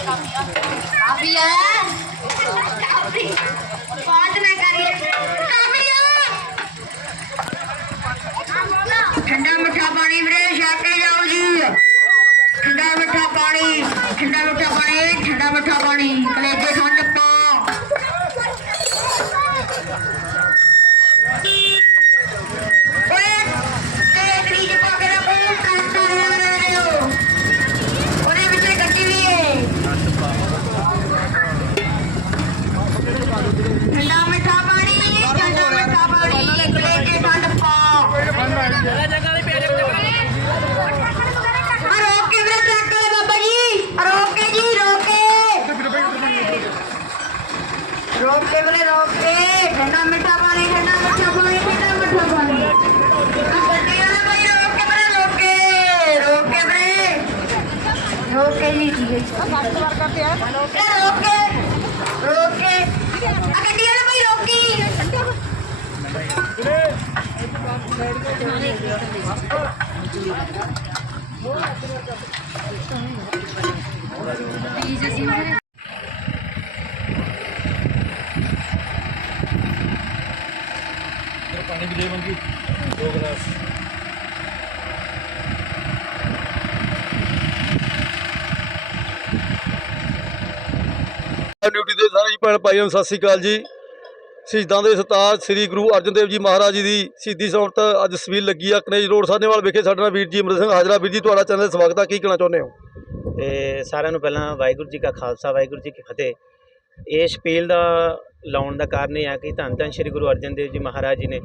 ਕਾਫੀ ਹੈ ਕਾਫੀ ਬਾਤ ਨਾ ਕਰੀ ਕਾਫੀ ਹੈ ਠੰਡਾ ਮਿੱਠਾ ਪਾਣੀ ਵੀਰੇ ਛਕ ਕੇ ਜਾਓ ਜੀ। ਠੰਡਾ ਮਿੱਠਾ ਪਾਣੀ, ਠੰਡਾ ਮਿੱਠਾ ਪਾਣੀ, ਠੰਡਾ ਮਿੱਠਾ ਪਾਣੀ ਕਲੇਜੇ ਠੰਡ ਪਾ ਓਏ ਤੇ ਗਰੀ ਦੇ ਪਾ ਕੇ ਰੱਖੋ ਕਾਂਟਾ ਰਹੇ ਹੋ ਉਹਦੇ ਵਿੱਚ ਗੱਡੀ ਵੀ ਹੈ ਠੰਡਾ ਮਿੱਠਾ ਪਾਣੀ ਠੰਡਾ ਮਿੱਠਾ ਪਾਣੀ ਲੈ ਕੇ ਠੰਡ ਪਾ ਆ ਰੋਕ ਕੇ ਵੀਰੇ ਟਰੱਕ ਵਾਲੇ ਬਾਬਾ ਜੀ ਆ ਰੋਕ ਕੇ ਜੀ ਰੋਕ ਕੇ ਰੋਕ ਕੇ ਵੀਰੇ ਰੋਕ ਕੇ ਠੰਡਾ ਮਿੱਠਾ ਪਾਣੀ ਠੰਡਾ ਵੀ ਦੇ ਮੰਗੀ ਦੋ ਗਲਾਸ ਡਿਊਟੀ ਦੇ ਸਾਰੇ ਜੀ ਭੈਣ ਭਾਈਆਂ ਨੂੰ ਸਤਿ ਸ੍ਰੀ ਅਕਾਲ ਜੀ। ਸ਼ਹੀਦਾਂ ਦੇ ਸਰਤਾਜ ਸ੍ਰੀ ਗੁਰੂ ਅਰਜਨ ਦੇਵ ਜੀ ਮਹਾਰਾਜ ਜੀ ਦੀ ਸ਼ਹੀਦੀ ਸੌਂਤ ਅੱਜ ਸਵੀਲ ਲੱਗੀ ਆ ਕਨੇਜ ਰੋਡ ਸਾਹਨੇਵਾਲ ਵਿਖੇ ਸਾਡੇ ਨਾਲ ਵੀਰ ਜੀ ਅਮਰਿਤ ਸਿੰਘ ਹਾਜਰਾ। ਵੀਰ ਜੀ, ਤੁਹਾਡਾ ਚੈਨਲ ਤੇ ਸਵਾਗਤ ਆ। ਕੀ ਕਹਿਣਾ ਚਾਹੁੰਦੇ ਹੋ? ਤੇ ਸਾਰਿਆਂ ਨੂੰ ਪਹਿਲਾਂ ਵਾਹਿਗੁਰੂ ਜੀ ਕਾ ਖਾਲਸਾ, ਵਾਹਿਗੁਰੂ ਜੀ ਕੀ ਫਤਿਹ। ਇਹ ਸ਼ਪੀਲ ਦਾ ਲਾਉਣ ਦਾ ਕਾਰਨ ਇਹ ਆ ਕਿ ਧੰਨ ਧੰਨ ਸ੍ਰੀ ਗੁਰੂ ਅਰਜਨ ਦੇਵ ਜੀ ਮਹਾਰਾਜ ਜੀ ਨੇ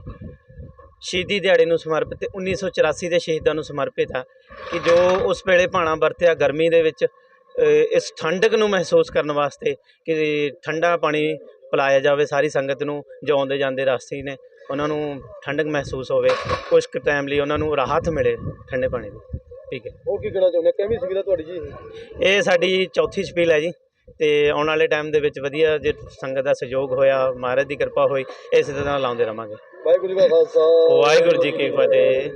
ਸ਼ਹੀਦੀ ਦਿਹਾੜੇ ਨੂੰ ਸਮਰਪਿਤ ਤੇ 1984 ਦੇ ਸ਼ਹੀਦਾਂ ਨੂੰ ਸਮਰਪਿਤ ਆ ਕਿ ਜੋ ਉਸ ਵੇਲੇ ਭਾਣਾ ਵਰਤਿਆ ਗਰਮੀ ਦੇ ਵਿੱਚ ਇਸ ਠੰਡਕ ਨੂੰ ਮਹਿਸੂਸ ਕਰਨ ਵਾਸਤੇ ਕਿ ਠੰਡਾ ਪਾਣੀ ਪਿਲਾਇਆ ਜਾਵੇ ਸਾਰੀ ਸੰਗਤ ਨੂੰ ਜੋ ਆਉਂਦੇ ਜਾਂਦੇ ਰਾਸਤੇ ਨੇ ਉਹਨਾਂ ਨੂੰ ਠੰਡਕ ਮਹਿਸੂਸ ਹੋਵੇ ਕੁਝ ਕੁ ਟਾਈਮ ਲਈ ਉਹਨਾਂ ਨੂੰ ਰਾਹਤ ਮਿਲੇ ਠੰਡੇ ਪਾਣੀ ਦੀ ਠੀਕ ਹੈ। ਹੋਰ ਕੀ ਕਹਿਣਾ ਚਾਹੁੰਦੇ ਕਿਵੇਂ ਸਵੀਲ ਆ ਤੁਹਾਡੀ ਜੀ ਇਹ? ਸਾਡੀ ਚੌਥੀ ਸਪੀਲ ਹੈ ਜੀ ਤੇ ਆਉਣ ਵਾਲੇ ਟਾਈਮ ਦੇ ਵਿੱਚ ਵਧੀਆ ਜੇ ਸੰਗਤ ਦਾ ਸਹਿਯੋਗ ਹੋਇਆ ਮਹਾਰਾਜ ਦੀ ਕਿਰਪਾ ਹੋਈ ਇਸੇ ਤਰ੍ਹਾਂ ਲਾਉਂਦੇ ਰਵਾਂਗੇ ਵਾਹਿਗੁਰੂ ਜੀ ਕਾ ਖਾਲਸਾ। ਵਾਹਿਗੁਰੂ ਜੀ ਕੀ ਫਤਿਹ।